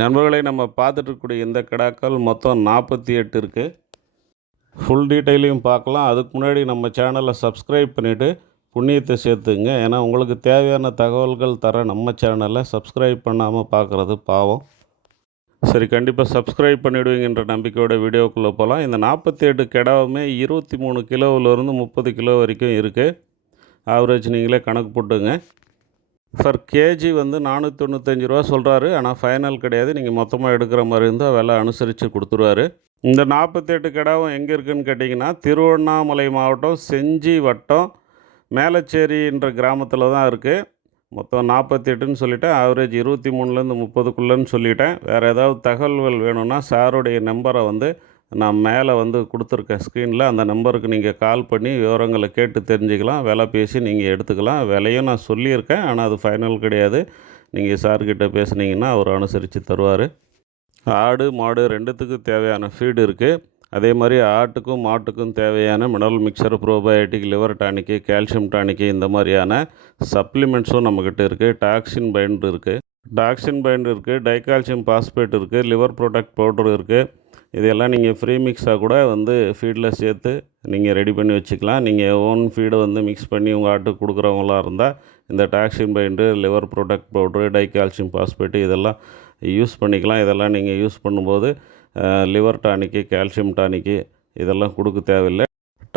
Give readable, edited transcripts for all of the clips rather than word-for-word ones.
நண்பர்களை நம்ம பார்த்துட்டு இருக்கக்கூடிய இந்த கிடாக்கள் மொத்தம் 48 இருக்குது. ஃபுல் டீட்டெயிலையும் பார்க்கலாம். அதுக்கு முன்னாடி நம்ம சேனலை சப்ஸ்கிரைப் பண்ணிவிட்டு புண்ணியத்தை சேர்த்துங்க. ஏன்னா உங்களுக்கு தேவையான தகவல்கள் தர நம்ம சேனலை சப்ஸ்கிரைப் பண்ணாமல் பார்க்குறது பாவம். சரி, கண்டிப்பாக சப்ஸ்கிரைப் பண்ணிவிடுவீங்கன்ற நம்பிக்கையோட வீடியோக்குள்ளே போகலாம். இந்த 48 கிடாவுமே 23 கிலோவிலேருந்து 30 கிலோ வரைக்கும் இருக்குது. ஆவரேஜ் நீங்களே கணக்கு போட்டுங்க. ஃபர் கேஜி வந்து 495 ரூபா சொல்கிறாரு. ஆனால் ஃபைனல் கிடையாது. நீங்கள் மொத்தமாக எடுக்கிற மாதிரி இருந்தால் விலை அனுசரித்து கொடுத்துருவாரு. இந்த 48 கிடாவும் எங்கே இருக்குதுன்னு கேட்டிங்கன்னா, திருவண்ணாமலை மாவட்டம் செஞ்சி வட்டம் மேலச்சேரின்ற கிராமத்தில் தான் இருக்குது. மொத்தம் 48ன்னு சொல்லிவிட்டேன். ஆவரேஜ் 23லேருந்து 30க்குள்ளேன்னு சொல்லிட்டேன். வேறு ஏதாவது தகவல்கள் வேணும்னா சாருடைய நம்பரை வந்து நான் மேலே வந்து கொடுத்துருக்கேன் ஸ்க்ரீனில். அந்த நம்பருக்கு நீங்கள் கால் பண்ணி விவரங்களை கேட்டு தெரிஞ்சுக்கலாம். விலை பேசி நீங்கள் எடுத்துக்கலாம். விலையும் நான் சொல்லியிருக்கேன், ஆனால் அது ஃபைனல் கிடையாது. நீங்கள் சார்கிட்ட பேசுனீங்கன்னா அவர் அனுசரித்து தருவார். ஆடு மாடு ரெண்டுத்துக்கும் தேவையான ஃபீடு இருக்குது. அதே மாதிரி ஆட்டுக்கும் மாட்டுக்கும் தேவையான mineral mixer, probiotic, liver tonic, calcium tonic இந்த மாதிரியான சப்ளிமெண்ட்ஸும் நம்மக்கிட்ட இருக்குது. டாக்ஸின் பைண்ட் இருக்குது, டைகால்சியம் பாஸ்பேட் இருக்குது, லிவர் ப்ரொடக்ட் பவுடர் இருக்குது. இதெல்லாம் நீங்கள் ஃப்ரீ மிக்ஸாக கூட வந்து ஃபீடில் சேர்த்து நீங்கள் ரெடி பண்ணி வச்சுக்கலாம். நீங்கள் ஓன் ஃபீடை வந்து மிக்ஸ் பண்ணி உங்கள் ஆட்டுக்கு கொடுக்குறவங்களாக இருந்தால் இந்த toxin bind, liver product powder, dicalcium phosphate இதெல்லாம் யூஸ் பண்ணிக்கலாம். இதெல்லாம் நீங்கள் யூஸ் பண்ணும்போது லிவர் டானிக்கு, கால்சியம் டானிக்கு இதெல்லாம் கொடுக்க தேவையில்லை.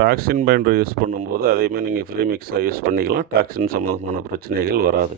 டாக்ஸின் பைண்டர் யூஸ் பண்ணும்போது அதேமாதிரி நீங்கள் ஃப்ரீ மிக்ஸாக யூஸ் பண்ணிக்கலாம். டாக்ஸின் சம்மந்தமான பிரச்சனைகள் வராது.